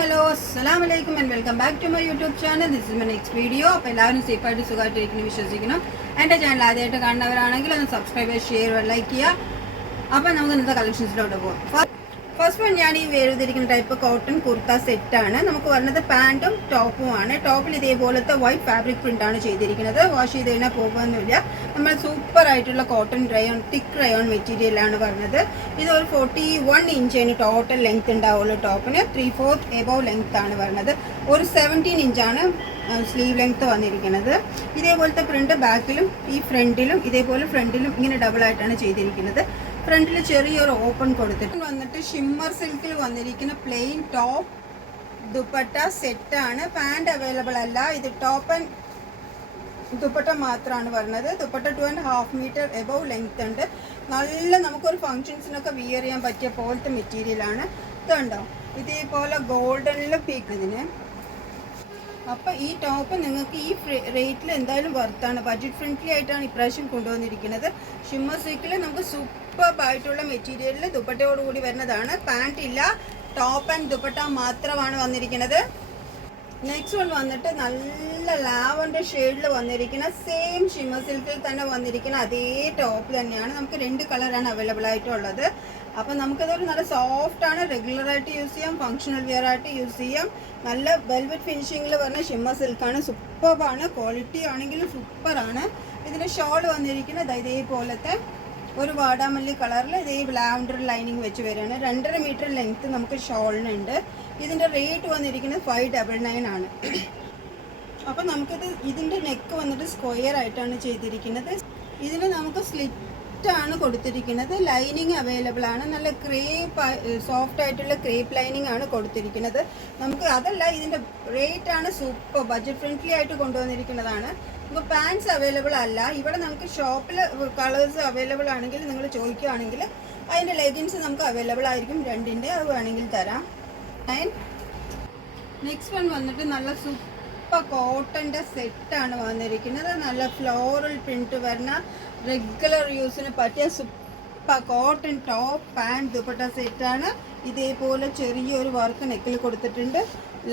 hello, assalamu alaikum and welcome back to my YouTube channel. This is my next video. അപ്പോൾ എല്ലാവരും safe ആയിട്ട് സുഖമായിട്ടിരിക്കുന്നു വിശ്വസിക്കുന്നു. എൻ്റെ ചാനൽ ആദ്യമായിട്ട് കാണുന്നവരാണെങ്കിൽ ഒന്ന് സബ്സ്ക്രൈബ് ചെയ്യുക, ഷെയർ ലൈക്ക് ചെയ്യുക. അപ്പോൾ നമുക്ക് ഇന്നത്തെ കളക്ഷൻസിലോട്ട് പോകാം. ഫസ്റ്റ് വൺ ഞാൻ ഈ വേർതിരിക്കുന്ന ടൈപ്പ് കോട്ടൺ കുർത്ത സെറ്റാണ്. നമുക്ക് വരുന്നത് പാൻറ്റും ടോപ്പുമാണ്. ടോപ്പിൽ ഇതേപോലത്തെ വൈറ്റ് ഫാബ്രിക് പ്രിൻ്റാണ് ചെയ്തിരിക്കുന്നത്. വാഷ് ചെയ്ത് കഴിഞ്ഞാൽ പോകുന്നില്ല. നമ്മൾ സൂപ്പർ ആയിട്ടുള്ള കോട്ടൺ റയോൺ തിക്ക് റയോൺ മെറ്റീരിയലാണ് വരുന്നത്. ഇത് ഒരു 41 ഇഞ്ചിന് ടോട്ടൽ ലെങ്ത് ഉണ്ടാവുള്ളൂ. ടോപ്പിന് 3/4 എബോവ് ലെങ്ത് ആണ് വരുന്നത്. ഒരു 17 ഇഞ്ചാണ് സ്ലീവ് ലെങ്ത് വന്നിരിക്കുന്നത്. ഇതേപോലത്തെ പ്രിന്റ് ബാക്കിലും ഈ ഫ്രണ്ടിലും ഇതേപോലെ ഫ്രണ്ടിലും ഇങ്ങനെ ഡബിൾ ആയിട്ടാണ് ചെയ്തിരിക്കുന്നത്. ഫ്രണ്ടിൽ ചെറിയൊരു ഓപ്പൺ കൊടുത്തിട്ട് വന്നിട്ട് ഷിമ്മർ സിൽക്കിൽ വന്നിരിക്കുന്ന പ്ലെയിൻ ടോപ്പ് ദുപ്പട്ട സെറ്റാണ്. പാൻറ് അവൈലബിൾ അല്ല. ഇത് ടോപ്പ് ആൻഡ് ദുപ്പട്ട മാത്രമാണ് വരുന്നത്. ദുപ്പട്ട 2.5 മീറ്റർ എബോവ് ലെങ്ത് ഉണ്ട്. നല്ല നമുക്കൊരു ഫങ്ഷൻസിനൊക്കെ വിയർ ചെയ്യാൻ പറ്റിയ പോലത്തെ മെറ്റീരിയലാണ്. ഇതുണ്ടോ ഇതേപോലെ ഗോൾഡനിൽ പീക്ക് ഇതിന്. അപ്പോൾ ഈ ടോപ്പ് നിങ്ങൾക്ക് ഈ റേറ്റിൽ എന്തായാലും വർത്താണ്. ബഡ്ജറ്റ് ഫ്രണ്ട്ലി ആയിട്ടാണ് ഇപ്രാവശ്യം കൊണ്ടുവന്നിരിക്കുന്നത്. ഷിമ്മർ സിൽക്കിൽ നമുക്ക് സൂപ്പർബായിട്ടുള്ള മെറ്റീരിയലിൽ ദുപ്പട്ടയോടുകൂടി വരുന്നതാണ്. പാൻറ് ഇല്ല, ടോപ്പ് ആൻഡ് ദുപ്പട്ട മാത്രമാണ് വന്നിരിക്കുന്നത്. നെക്സ്റ്റ് വൺ വന്നിട്ട് നല്ല ലാവൻഡർ ഷെയ്ഡിൽ വന്നിരിക്കുന്ന സെയിം ഷിമ്മർ സിൽക്കിൽ തന്നെ വന്നിരിക്കുന്ന അതേ ടോപ്പ് തന്നെയാണ്. നമുക്ക് 2 കളറാണ് അവൈലബിൾ ആയിട്ടുള്ളത്. അപ്പം നമുക്കതൊരു നല്ല സോഫ്റ്റ് ആണ്. റെഗുലറായിട്ട് യൂസ് ചെയ്യാം, ഫങ്ഷണൽ വെയർ ആയിട്ട് യൂസ് ചെയ്യാം. നല്ല വെൽവെറ്റ് ഫിനിഷിങ്ങിൽ പറഞ്ഞ ഷിമ്മർ സിൽക്കാണ്. സൂപ്പറാണ്. ക്വാളിറ്റി ആണെങ്കിലും സൂപ്പറാണ്. ഇതിൻ്റെ ഷോൾ വന്നിരിക്കുന്നത് ഇതേപോലത്തെ ഒരു വാടാമല്ലി കളറിൽ ഇതേ ലാവൻഡർ ലൈനിങ് വെച്ച് വരികയാണ്. 2.5 മീറ്റർ ലെങ്ത്ത് നമുക്ക് ഷോളിനുണ്ട്. ഇതിൻ്റെ റേറ്റ് വന്നിരിക്കുന്നത് 599 ആണ്. അപ്പോൾ നമുക്കിത് ഇതിൻ്റെ നെക്ക് വന്നിട്ട് സ്ക്വയർ ആയിട്ടാണ് ചെയ്തിരിക്കുന്നത്. ഇതിന് നമുക്ക് സ്ലിറ്റാണ് കൊടുത്തിരിക്കുന്നത്. ലൈനിങ് അവൈലബിൾ ആണ്. നല്ല ക്രേപ്പ് സോഫ്റ്റ് ആയിട്ടുള്ള ക്രേപ്പ് ലൈനിങ് ആണ് കൊടുത്തിരിക്കുന്നത്. നമുക്ക് അതല്ല, ഇതിൻ്റെ റേറ്റ് ആണ് സൂപ്പർ ബഡ്ജറ്റ് ഫ്രണ്ട്ലി ആയിട്ട് കൊണ്ടുവന്നിരിക്കുന്നതാണ്. നമുക്ക് പാൻസ് അവൈലബിൾ അല്ല. ഇവിടെ നമുക്ക് ഷോപ്പിൽ കളേഴ്സ് അവൈലബിൾ ആണെങ്കിൽ നിങ്ങൾ ചോദിക്കുകയാണെങ്കിൽ അതിൻ്റെ ലെഗിൻസ് നമുക്ക് അവൈലബിൾ ആയിരിക്കും. 2ൻ്റെ അത് വേണമെങ്കിൽ തരാം. നെക്സ്റ്റ് വൺ വന്നിട്ട് നല്ല സൂപ്പർ കോട്ടൻ്റെ സെറ്റാണ് വന്നിരിക്കുന്നത്. നല്ല ഫ്ലോറൽ പ്രിന്റ് വരുന്ന റെഗുലർ യൂസിന് പറ്റിയ super cotton top pant dupatta സെറ്റാണ്. ഇതേപോലെ ചെറിയൊരു വർക്ക് നെക്കിൽ കൊടുത്തിട്ടുണ്ട്.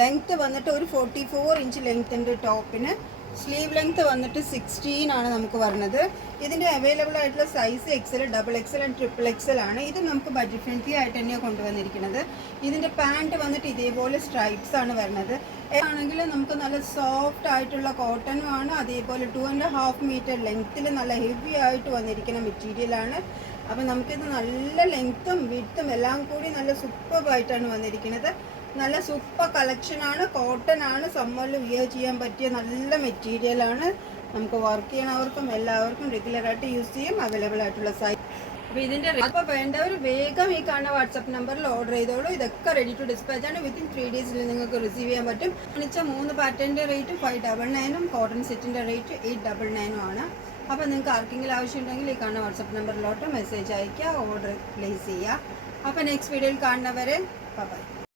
ലെങ്ത്ത് വന്നിട്ട് ഒരു 44 ഇഞ്ച് ലെങ്ത് ഉണ്ട് ടോപ്പിന്. സ്ലീവ് ലെങ്ത്ത് വന്നിട്ട് 16 ആണ് നമുക്ക് വരുന്നത്. ഇതിൻ്റെ അവൈലബിൾ ആയിട്ടുള്ള size XL, XXL and XXL ആണ്. ഇത് നമുക്ക് ബഡ്ജറ്റ് ഫ്രണ്ട്ലി ആയിട്ട് തന്നെയാണ് കൊണ്ടുവന്നിരിക്കുന്നത്. ഇതിൻ്റെ പാൻറ് വന്നിട്ട് ഇതേപോലെ സ്ട്രൈപ്സ് ആണ് വരുന്നത്. ആണെങ്കിൽ നമുക്ക് നല്ല സോഫ്റ്റ് ആയിട്ടുള്ള കോട്ടനും ആണ്. അതേപോലെ 2.5 മീറ്റർ ലെങ്ത്തിൽ നല്ല ഹെവി ആയിട്ട് വന്നിരിക്കുന്ന മെറ്റീരിയലാണ്. അപ്പം നമുക്കിത് നല്ല ലെങ്ത്തും വിഡ്ത്തും എല്ലാം കൂടി നല്ല സൂപ്പറായിട്ടാണ് വന്നിരിക്കുന്നത്. നല്ല സൂപ്പർ കളക്ഷനാണ്. കോട്ടൺ ആണ്. സമ്മറിൽ വിയർ ചെയ്യാൻ പറ്റിയ നല്ല മെറ്റീരിയലാണ്. നമുക്ക് വർക്ക് ചെയ്യണവർക്കും എല്ലാവർക്കും റെഗുലറായിട്ട് യൂസ് ചെയ്യും. അവൈലബിൾ ആയിട്ടുള്ള സൈസ്. അപ്പോൾ ഇതിൻ്റെ അപ്പോൾ വേണ്ടവർ വേഗം ഈ കാണുന്ന വാട്സപ്പ് നമ്പറിൽ ഓർഡർ ചെയ്തോളൂ. ഇതൊക്കെ റെഡി ടു ഡിസ്പാച്ച് ആണ്. വിത്തിൻ 3 ഡേയ്സിൽ നിങ്ങൾക്ക് റിസീവ് ചെയ്യാൻ പറ്റും. കാണിച്ച 3 പാറ്റേണിൻ്റെ റേറ്റ് 599 കോട്ടൺ സെറ്റിൻ്റെ റേറ്റ് 899 ആണ്. അപ്പോൾ നിങ്ങൾക്ക് ആർക്കെങ്കിലും ആവശ്യമുണ്ടെങ്കിൽ ഈ കാണുന്ന വാട്സപ്പ് നമ്പറിലോട്ട് മെസ്സേജ് അയയ്ക്കുക, ഓർഡർ പ്ലേസ് ചെയ്യുക. അപ്പോൾ നെക്സ്റ്റ് വീഡിയോയിൽ കാണുന്നവരെ ബൈ.